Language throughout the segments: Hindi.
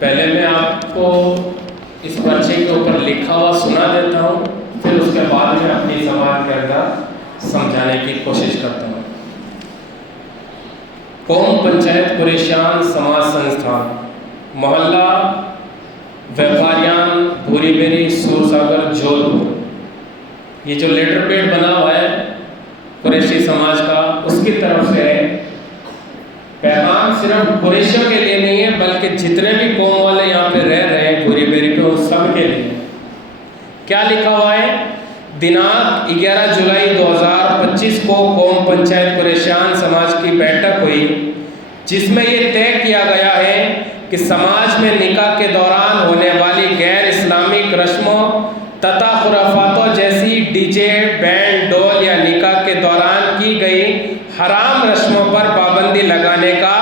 पहले मैं आपको इस पर्चे के ऊपर लिखा हुआ सुना देता हूँ, फिर उसके बाद में अपनी ज़बान के अंदर समझाने की कोशिश करता हूँ। कौम पंचायत कुरेशियान समाज संस्थान, मोहल्ला व्यापारियान, भूरी बेरी, सूरसागर, जोधपुर। ये जो लेटर पेड बना हुआ है कुरैशी समाज का, उसकी तरफ से पैगाम सिर्फ कुरैशियों के लिए नहीं है, बल्कि जितने भी कौम वाले यहाँ पे रह रहे हैं भूरी बेरी पे, उन सब के लिए। क्या लिखा हुआ है? दिनांक 11 जुलाई 2025 को कौम पंचायत कुरैशियान समाज की बैठक हुई, जिसमें ये तय किया गया है कि समाज में निकाह के दौरान होने वाली गैर इस्लामिक रस्मों तथा खुराफातों जैसी डीजे, बैंड, डोल या निकाह के दौरान की गई हराम रस्मों पर पाबंदी लगाने का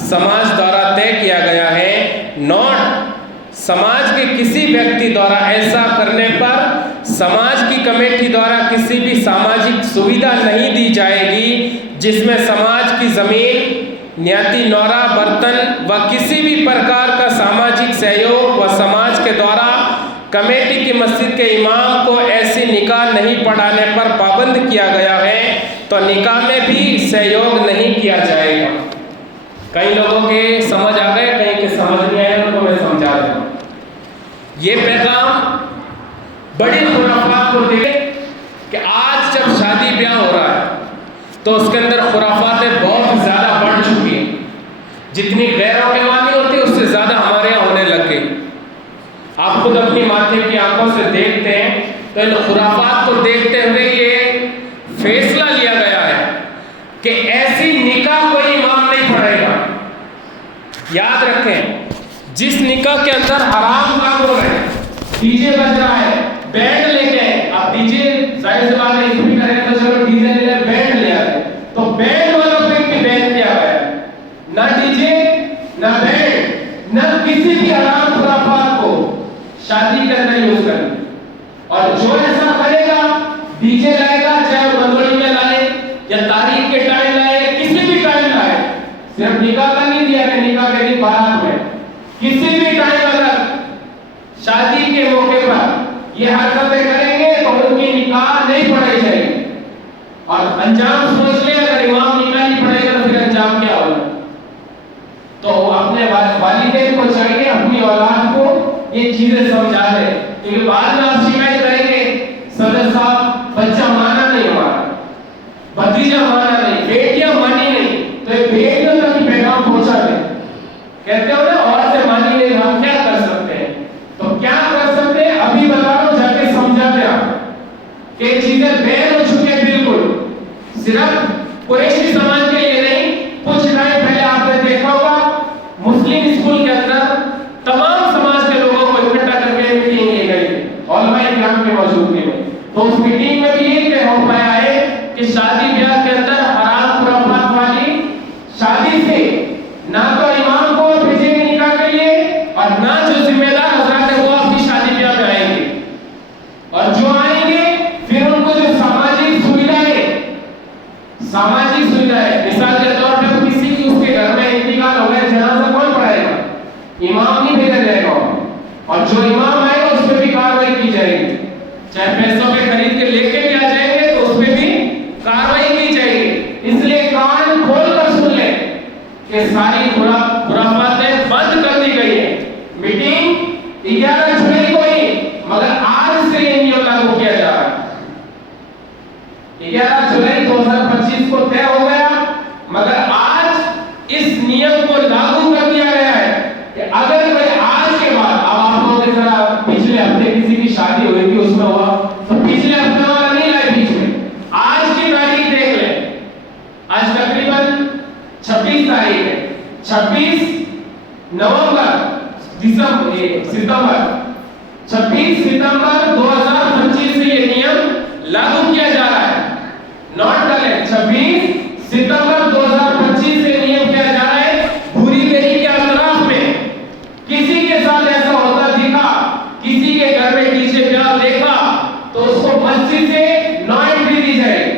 समाज द्वारा तय किया गया है। नोट: समाज के किसी व्यक्ति द्वारा ऐसा करने पर समाज की कमेटी द्वारा किसी भी सामाजिक सुविधा नहीं दी जाएगी जिसमें समाज की जमीन, न्याती नौरा, बर्तन व किसी भी प्रकार का सामाजिक सहयोग व समाज के द्वारा कमेटी की मस्जिद के इमाम को ऐसी निकाह नहीं पढ़ाने पर पाबंद किया गया है, तो निकाह में भी सहयोग नहीं किया जाएगा। कई लोगों के समझ आ गए, कहीं के समझ नहीं आए, उनको मैं समझा दूँ। ये पैगाम बड़ी खुराफात को दे कि आज जब शादी ब्याह हो रहा है तो उसके अंदर खुराफातें बहुत ज़्यादा बढ़ चुकी हैं। जितनी गैरों के वाली होती है उससे ज़्यादा हमारे यहाँ होने लग गई। आप खुद अपनी माथे की आंखों से देखते हैं, तो इन खुराफात को देखते हुए ये फैसला लिया गया है कि ऐसी निकाह कोई इमाम नहीं पढ़ेगा। याद रखें, जिस निकाह के अंदर हराम काम हो रहे हैं, डीजे बज रहा है, बैंड लेके आए, आप डीजे जाहिर सी बात है स्पीकर है तो चलो डीजे ले ले, बैंड ले आए, तो बैंड वालों पे भी बैन किया गया है। ना डीजे, ना बैंड, ना किसी भी हराम खुराफात को शादी के अंदर यूज करना। और जो ऐसा करेगा, डीजे लाएगा, चाहे मंगोली में लाए या तारीख के टाइम लाए, किसी भी टाइम लाए, सिर्फ निकाह का नहीं दिया कि निकाह के दिन बारात में, किसी भी टाइम अगर शादी के मौके पर ये हरकतें करेंगे तो उनकी निकाह नहीं पढ़ाई जाएगी। और अंजाम सोच ले, अगर इमाम निकाह नहीं पढ़ेगा तो फिर अंजाम क्या होगा? तो अपने वालिदैन को चाहिए अपनी औलाद को ये चीजें समझा दे, क्योंकि बाद में आप शिकायत करेंगे, सदर साहब बच्चा माना नहीं, हमारा भतीजा माना नहीं, बेटियां मानी नहीं, तो ये बेटियों तक ही पैगाम पहुंचा दे। कहते हो ना, और से मानी नहीं, हम क्या कर सकते हैं? तो क्या कर सकते हैं अभी बता दो, जाके समझा दे आप कि चीजें बैन हो चुकी है बिल्कुल। सिर्फ कुरैशी समाज के लिए नहीं, कुछ टाइम पहले आपने देखा होगा मुस्लिम स्कूल के अंदर तमाम समाज के लोगों को इकट्ठा करके मीटिंग ली गई उलमा इकराम की मौजूदगी में। तो उस मीटिंग में भी ये तय हो पाया है कि शादी ब्याह के अंदर हराम खुराफात वाली शादी से ना तो इमाम को भेजेंगे निकाह के लिए, और ना जो जिम्मेदार हजरात है वो अपनी शादी ब्याह में आएंगे। और जो आएंगे फिर उनको जो सामाजिक सुविधाएं, मिसाल के तौर पर किसी की उसके घर में इंतकाल हो गया, जनाजा कौन पढ़ाएगा? इमाम नहीं भेजा जाएगा, और जो इमाम आएगा उस पर भी कार्रवाई की जाएगी। चाहे पैसों पे खरीद के लेके भी आ जाएंगे तो उस पर भी कार्रवाई की जाएगी। इसलिए कान खोलकर सुन ले कि सारी खुराफातें बंद कर दी गई है। मीटिंग 11 जुलाई को ही, मगर आज से ये नियम लागू किया जा रहा है। 11 जुलाई 2025 को तय हो गया, मगर आज इस नियम को लागू कर दिया गया है कि अगर कोई आज के बाद, अब आप लोगों ने जरा पिछले हफ्ते किसी की शादी हुई थी उसमें हुआ, तो पिछले हफ्ते वाला नहीं लाए बीच में, आज की तारीख देख ले। आज तकरीबन 26 तारीख है, 26 नवंबर, सितंबर 26 सितंबर 2025 से ये नियम लागू किया जा रहा है। नोट कर लें, 26 सितंबर 2025 से नियम किया जा रहा है। भूरी बेरी के अतराफ में किसी के साथ ऐसा होता दिखा, किसी के घर में डीजे ब्याह देखा, तो उसको मस्जिद से नो एंट्री दी जाएगी।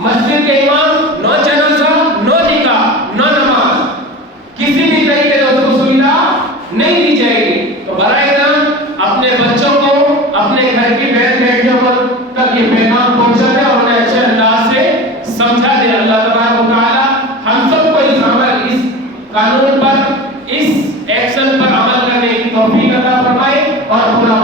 मस्जिद के इमाम नो जनाजा, नो निकाह, नो नमाज, किसी भी तरीके से उसको सुविधा नहीं दी तक ये पैगाम पहुंचा दे और उन्हें अच्छे अंदाज से समझा दे। अल्लाह तबारक व तआला हम सबको इस कानून पर, इस एक्शन पर अमल करने की तौफीक अता फरमाए और पूरा